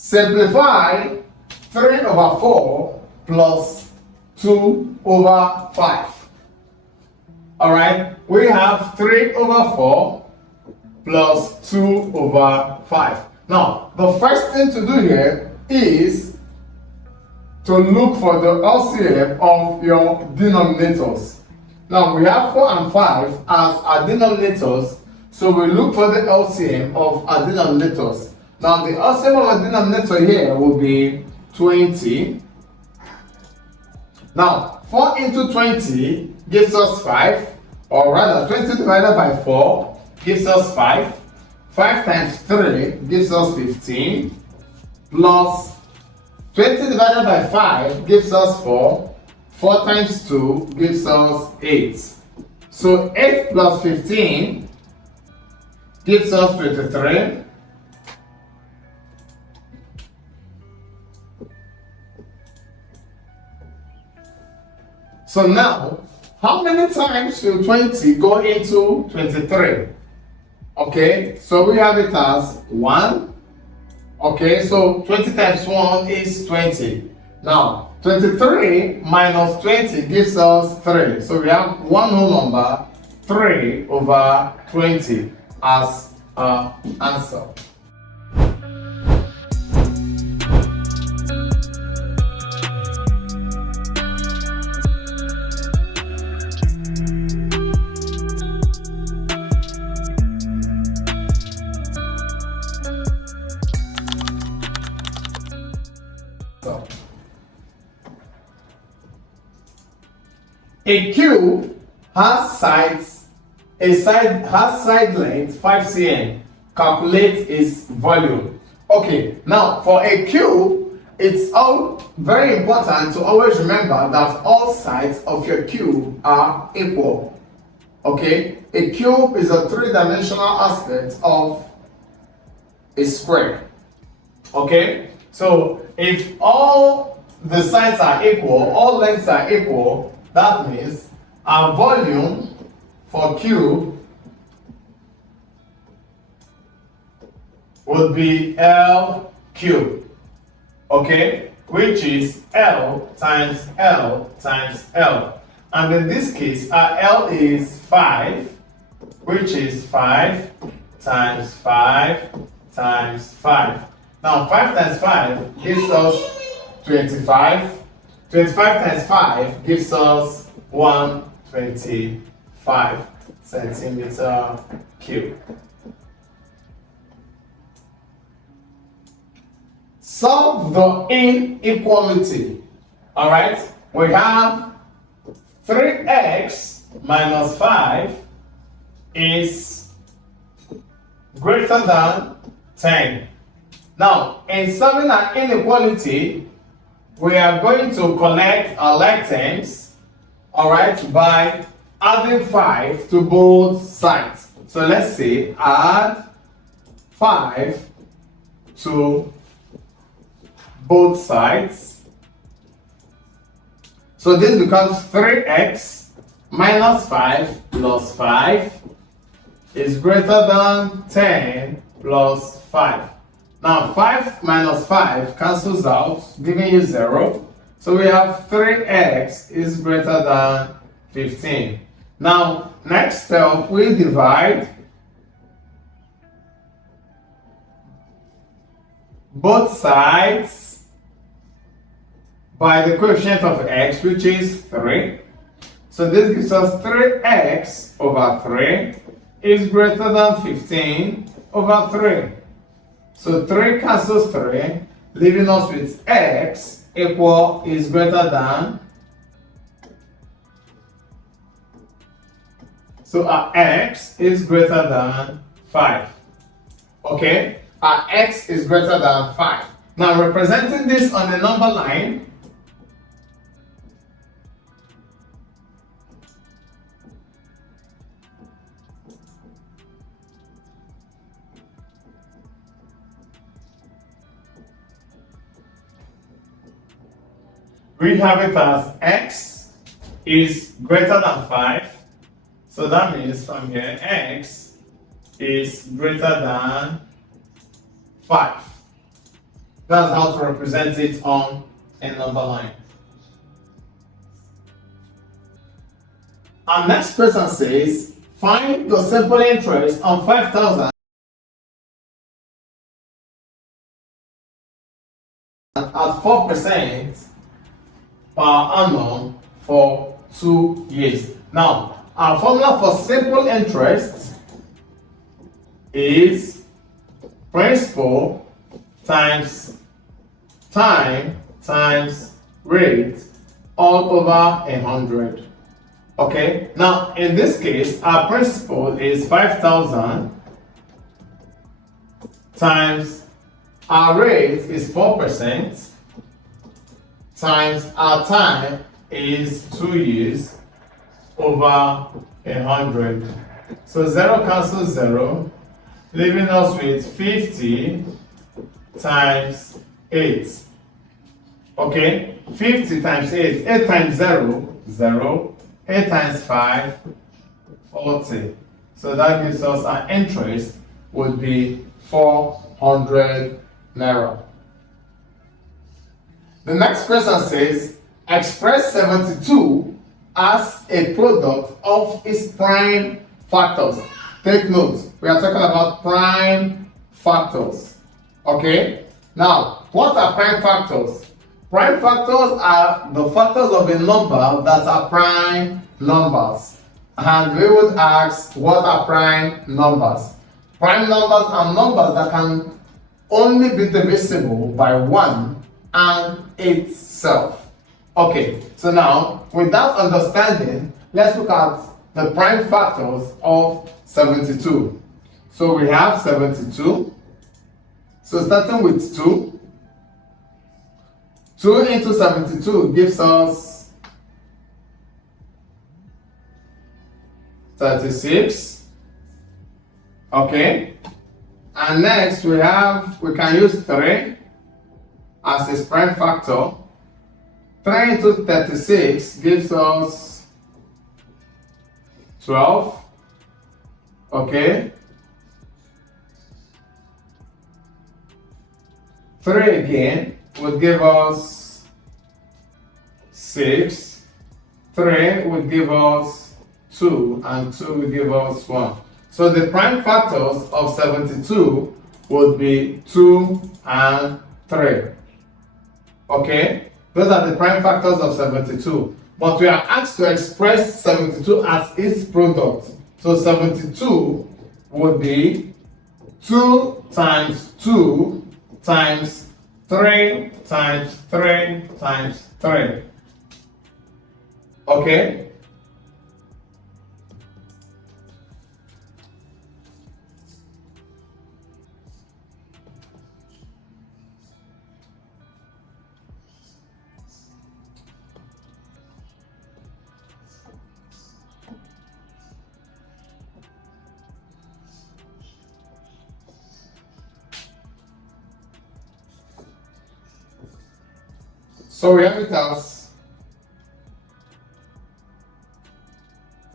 Simplify 3 over 4 plus 2 over 5. Alright, we have 3 over 4 plus 2 over 5. Now, the first thing to do here is to look for the LCM of your denominators. Now, we have 4 and 5 as our denominators, so we look for the LCM of our denominators. Now, the LCM of our denominator here will be 20. Now, 4 into 20 gives us 5, or rather 20 divided by 4 gives us 5. 5 times 3 gives us 15, plus 20 divided by 5 gives us 4. 4 times 2 gives us 8. So 8 plus 15 gives us 23. So now, how many times will 20 go into 23? Okay, so we have it as 1. Okay, so 20 times 1 is 20. Now, 23 minus 20 gives us 3. So we have one whole number, 3 over 20 as our answer. A cube has side length 5 cm. Calculate its volume. Okay, now for a cube, it's very important to always remember that all sides of your cube are equal. Okay, a cube is a three-dimensional aspect of a square. Okay, so if all the sides are equal, all lengths are equal, that means our volume for cube would be L cubed, okay, which is L times L times L. And in this case, our L is 5, which is 5 times 5 times 5. Now, 5 times 5 gives us 25. 25 times 5 gives us 125 centimeter cube. Solve the inequality. All right, we have 3x minus 5 is greater than 10. Now, in solving an inequality, we are going to collect our like terms, all right, by adding 5 to both sides. So let's say add 5 to both sides. So this becomes 3x minus 5 plus 5 is greater than 10 plus 5. Now 5 minus 5 cancels out, giving you 0. So we have 3x is greater than 15. Now next step, we divide both sides by the coefficient of x, which is 3. So this gives us 3x over 3 is greater than 15 over 3. So 3 cancels 3, leaving us with x equal is greater than. So our x is greater than 5. Okay, our x is greater than 5. Now representing this on the number line, we have it as x is greater than 5. So that means from here, x is greater than 5. That's how to represent it on a number line. Our next question says, find the simple interest on 5,000 at 4% per annum for 2 years. Now, our formula for simple interest is principal times time times rate all over 100. Okay, now in this case, our principal is 5,000 times our rate is 4% times our time is 2 years over 100. So 0 cancels 0, leaving us with 50 times 8. Okay, 50 times 8, 8 times 0, 0, 8 times 5, 40. So that gives us our interest would be 400 naira. The next question says, express 72 as a product of its prime factors. Take note, we are talking about prime factors. Okay? Now, what are prime factors? Prime factors are the factors of a number that are prime numbers. And we would ask, what are prime numbers? Prime numbers are numbers that can only be divisible by 1 and itself. Okay, so now, with that understanding, let's look at the prime factors of 72. So we have 72. So starting with 2. 2 into 72 gives us 36. Okay. And next we can use 3 as its prime factor. 3 into 36 gives us 12. Okay. 3 again would give us 6. 3 would give us 2, and 2 would give us 1. So the prime factors of 72 would be 2 and 3. Okay? Those are the prime factors of 72. But we are asked to express 72 as its product. So 72 would be 2 times 2 times 3 times 3 times 3. Okay? So we have it as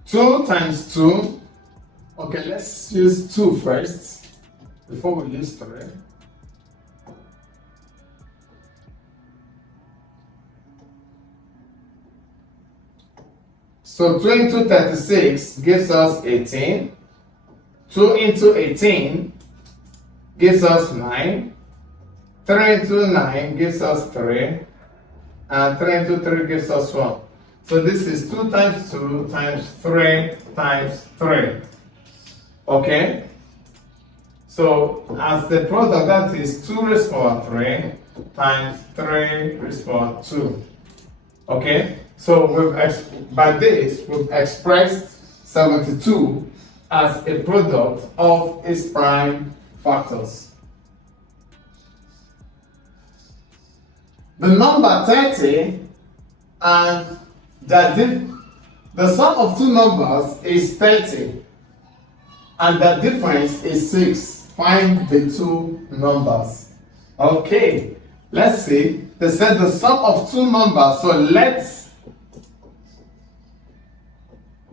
2 times 2. Okay, let's use 2 first before we use 3. So 2 into 36 gives us 18. 2 into 18 gives us 9. 3 into 9 gives us 3. And 3 into 3 gives us 1. So this is 2 times 2 times 3 times 3. Okay? So as the product, that is 2 raised to the power 3 times 3 raised to the power 2. Okay? So by this, we've expressed 72 as a product of its prime factors. The number 30 and the sum of two numbers is 30 and the difference is 6. Find the two numbers. Okay, let's see. They said the sum of two numbers, so let's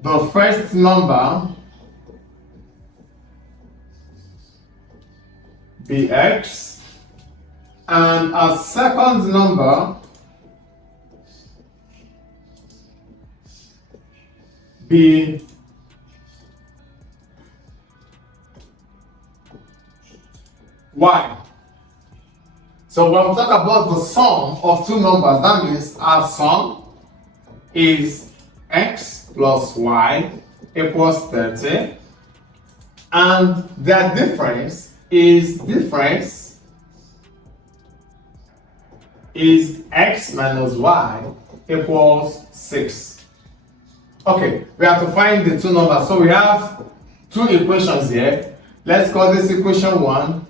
the first number be x and our second number be y. So when we talk about the sum of two numbers, that means our sum is x plus y equals 30, and their difference is x minus y equals 6. Okay, we have to find the two numbers. So we have two equations here. Let's call this equation 1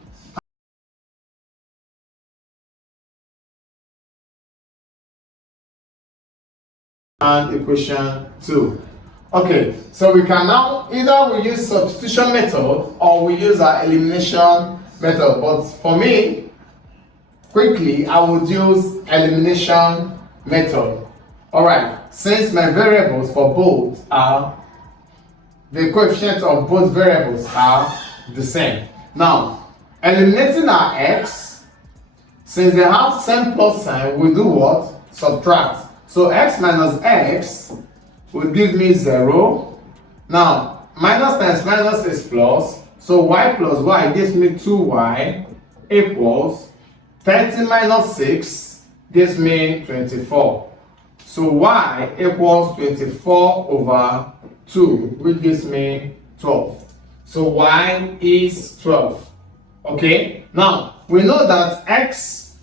and equation 2. Okay, so we can now either we use substitution method or we use our elimination method. But for me, quickly, I would use elimination method. Alright, since my variables for both are, the coefficients of both variables are the same. Now, eliminating our x, since they have same plus sign, we do what? Subtract. So x minus x will give me 0. Now, minus times minus is plus. So y plus y gives me 2y equals 30 minus 6 gives me 24. So y equals 24 over 2, which gives me 12. So y is 12. Okay? Now, we know that x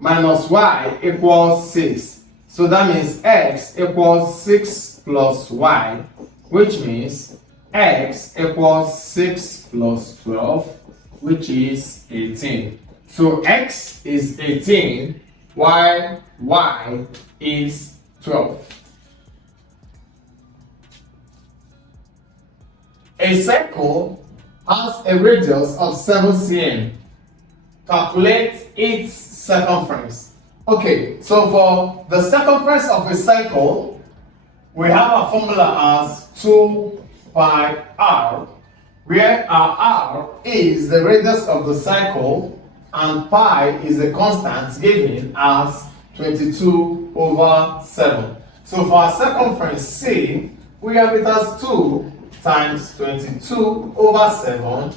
minus y equals 6. So that means x equals 6 plus y, which means x equals 6 plus 12, which is 18. So x is 18, while y is 12. A circle has a radius of 7 cm. Calculate its circumference. Okay, so for the circumference of a circle, we have a formula as 2 pi r, where our r is the radius of the circle and pi is a constant given as 22 over 7. So for our circumference C, we have it as 2 times 22 over 7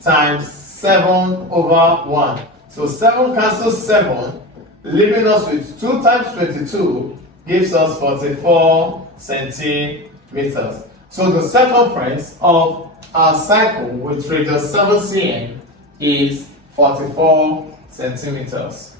times 7 over 1. So 7 cancels 7, leaving us with 2 times 22 gives us 44 centimeters. So the circumference of our circle with radius 7 cm is 44 centimeters.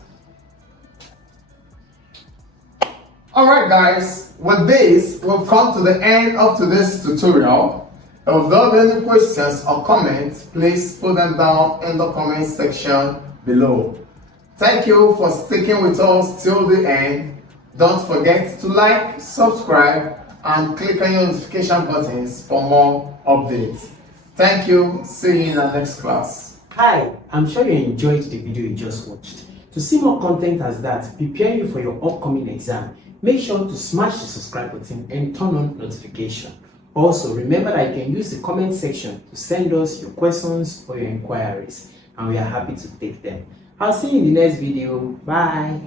Alright guys, with this, we've come to the end of today's tutorial. If there are any questions or comments, please put them down in the comment section below. Thank you for sticking with us till the end. Don't forget to like, subscribe, and click on your notification buttons for more updates. Thank you. See you in the next class. Hi, I'm sure you enjoyed the video you just watched. To see more content as that, prepare you for your upcoming exam, make sure to smash the subscribe button and turn on notification. Also, remember that you can use the comment section to send us your questions or your inquiries, and we are happy to take them. I'll see you in the next video. Bye.